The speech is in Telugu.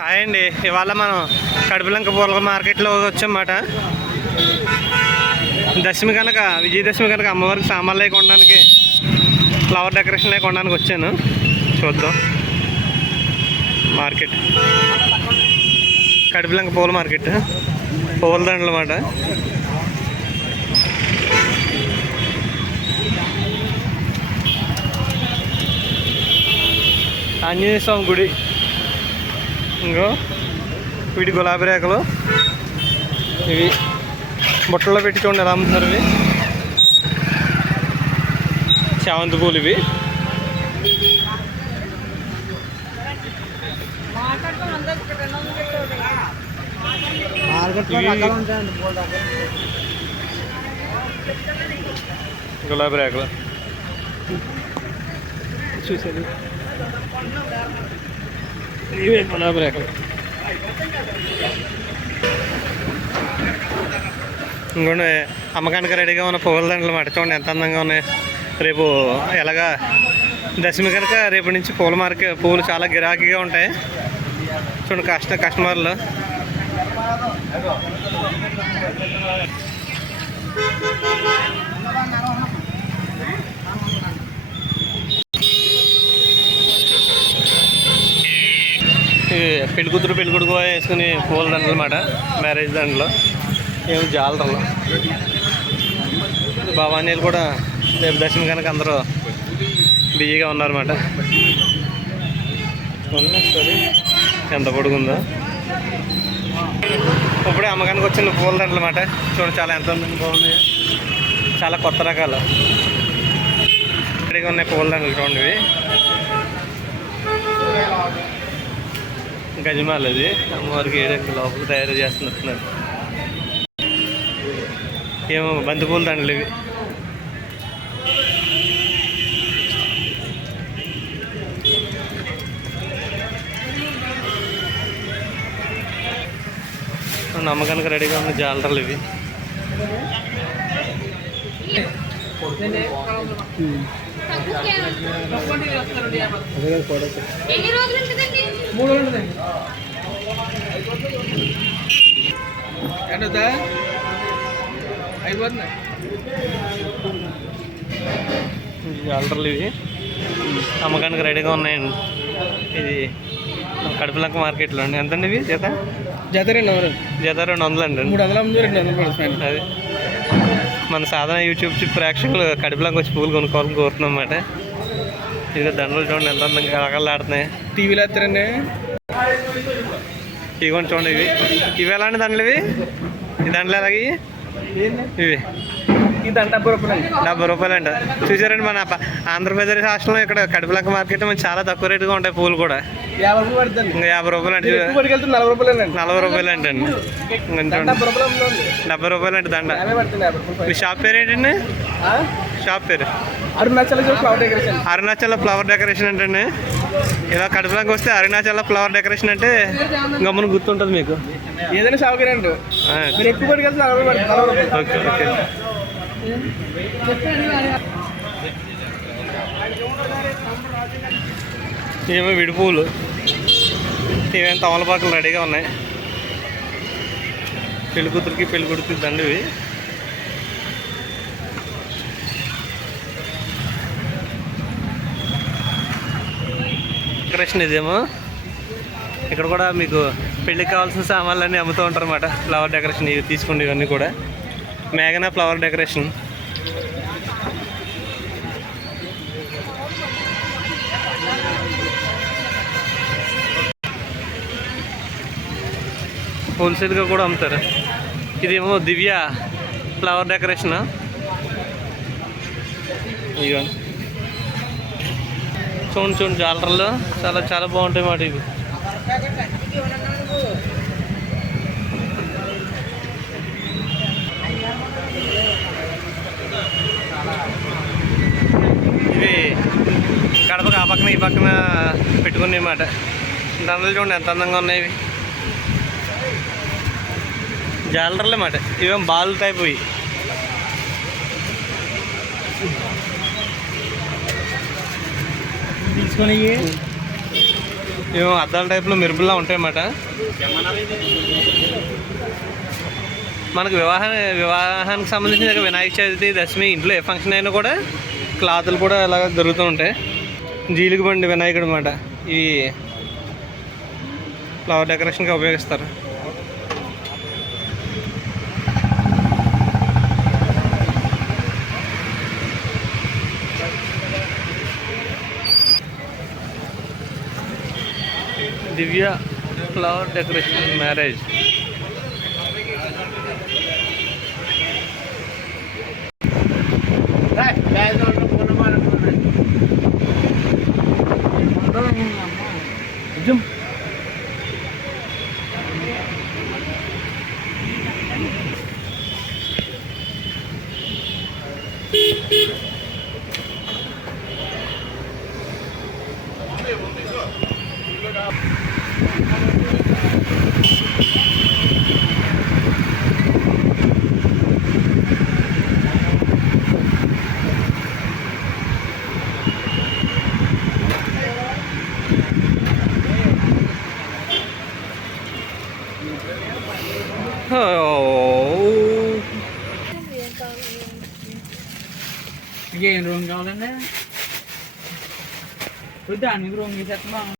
హాయ్ అండి. ఇవాళ మనం కడుపులంక పూల మార్కెట్లో వచ్చామాట దశమి కనుక విజయదశమి కనుక అమ్మవారికి సామాన్లు అవి కొనడానికి ఫ్లవర్ డెకరేషన్ అవి కొనడానికి వచ్చాను. చూద్దాం. మార్కెట్. కడుపులంక పూల మార్కెట్. పూల దండలు అన్నమాట. ఆంజనేయ స్వామి గుడి. ఇంకో వీటి గులాబీ రేఖలు. ఇవి బుట్టలో పెట్టి చూడండి ఎలా అమ్ముతున్నారు ఇవి. చామంతి పూలు ఇవి. ఇవి గులాబీ రేఖలు. చూసేది. ఇవే గులాబీ రేఖలు ఇంకోండి అమ్మకానికి రెడీగా ఉన్న పువ్వుల దండలు మాట. చూడండి ఎంత అందంగా ఉన్నాయి. రేపు ఎలాగా దశమి కనుక రేపు నుంచి పూల మార్కెట్ పూలు చాలా గిరాకీగా ఉంటాయి. చూడండి కష్ట కస్టమర్లు. ఇవి పెళ్ళి కూతురు పెళ్ళి కొడుకు వేసుకుని పూల దండలు అనమాట మ్యారేజ్ దండలు ఏమి జాలరలు భవానీలు కూడా రేపు దర్శనం కనుక అందరూ బిజీగా ఉన్నారన్నమాట. చూడండి ఎంత పొడుగుందో. ఇప్పుడే అమ్మకానికి వచ్చిన పూల దండలు అన్నమాట. చూడండి చాలా ఎంత బాగుంది బాగున్నాయి చాలా కొత్త రకాలు. ఇక్కడికి ఉన్నాయి పూల దండలు చూడండి ఇవి. గజమాల అది అమ్మవారికి ఏడెక్క లోపల తయారు చేస్తున్నట్టున్నారు. ఏమో బంతిపూల దండలు ఇవి. నమ్మకానికి రెడీగా ఉన్న జాలరలు ఇవి. ఎన్ని రోజులు ఉంటుందండి? మూడు ఉంటుందండి ఈ జాలరలు ఇవి. అమ్మకానికి రెడీగా ఉన్నాయండి. ఇది కడుపులంక మార్కెట్లో అండి. ఎంతండి ఇవి? జత? జత రెండు వందలు. జత రెండు వందలు అండి మూడు వందల ముందు రెండు వందలు పడుతుంది అది. మన సాధారణ యూట్యూబ్ ప్రేక్షకులు కడుపులోకి వచ్చి పూలు కొనుక్కోవాలని కోరుతున్నాం అన్నమాట. ఇదిగో దండలు చూడండి ఎంత అందంగా కలకలాడుతున్నాయి టీవీలో వేస్తారండి ఇదిగోండి చూడండి ఇవి. ఇవి ఎలాంటి దండలు ఇవి? ఈ దండలు ఎలాగి ఇవి? డెబ్బై రూపాయలు అండి. అంట. చూసారండి మన ఆంధ్రప్రదేశ్ రాష్ట్రంలో ఇక్కడ కడుపులంక మార్కెట్ చాలా తక్కువ రేటుగా ఉంటాయి పూలు కూడా. ఇంకా యాభై రూపాయలు అంటే ఎక్కువ పట్టుకెళ్తే నలభై రూపాయలు అండి. నలభై రూపాయలు చూడండి. డెబ్బై రూపాయలు అంటే దండ. మీ షాప్ పేరు ఏంటండి? షాప్ పేరు? Arunachal flower decoration Arunachal flower decoration అంటే ఇలా కడుపులోకి వస్తే అరుణాచల్ ఫ్లవర్ డెకరేషన్ అంటే గమ్మున గుర్తుంటుంది మీకు. ఏదైనా ఆ, మీరు ఎక్కువ ఓకే ఓకే. ఏమో విడిపూలు ఇవేం తమలపాకులు రెడీగా ఉన్నాయి. పెళ్ళి కూతురికి పెళ్ళి కొడుకు దండవి. డెకరేషన్ ఇదేమో. ఇక్కడ కూడా మీకు పెళ్ళికి కావాల్సిన సామాన్లన్నీ అమ్ముతూ ఉంటారు అనమాట ఫ్లవర్ డెకరేషన్ ఇవి తీసుకోండి ఇవన్నీ కూడా. మేఘనా ఫ్లవర్ డెకరేషన్ హోల్సేల్గా కూడా అమ్ముతారు. ఇదేమో దివ్య ఫ్లవర్ డెకరేషన్ ఇవన్నీ చూడండి చూడండి జాలర్లు. చాలా చాలా బాగుంటాయి మాట ఇవి. ఇవి కడపకు ఆ పక్కన ఈ పక్కన పెట్టుకున్నాయి మాట. దండలు చూడండి ఎంత అందంగా ఉన్నాయి ఇవి. జాలర్లే మాట. ఇవేం బాల్ టైప్ ఇవి. తీసుకొని ఏమో అద్దాల టైప్లో మెరుపులా ఉంటాయన్నమాట. మనకు వివాహ వివాహానికి సంబంధించిన వినాయక చవితి దశమి ఇంట్లో ఏ ఫంక్షన్ అయినా కూడా క్లాతులు కూడా ఇలాగ దొరుకుతూ ఉంటాయి. జీలుగు బండి వినాయకుడు అనమాట ఇవి ఫ్లవర్ డెకరేషన్కి ఉపయోగిస్తారు. Divya Flower Decoration Marriage. Beep, beep. Oh. Sige, yung in there we're Udan, yung room nyo set mo.